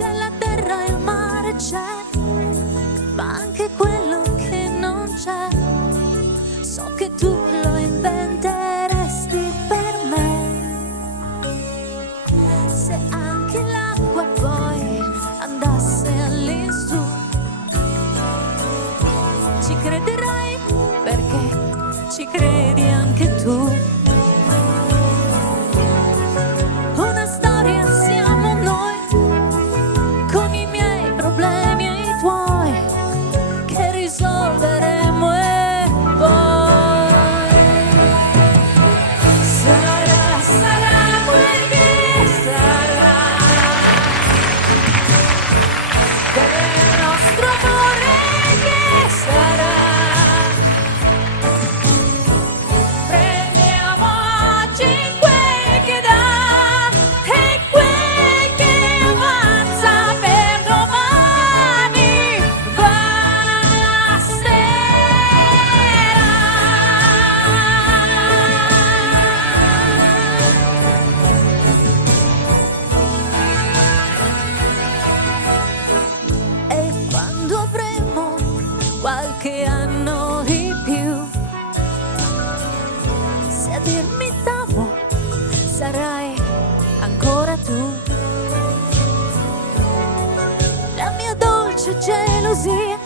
C'è la terra e il mare, c'è, ma anche quello che non c'è. So che tu lo inventeresti per me. Se anche l'acqua poi andasse all'insù, ci crederai perché ci credi anche tu. Una storia siamo noi, con i miei problemi e i tuoi, che risolveremo e poi sarà quel che sarà del nostro amore, che sarà. Prendiamo oggi quel che dà e quel che avanza per domani basterà. E quando avremo qualche anno di più, se a dirmi t'amo sarai ancora tu. La mia dolce gelosia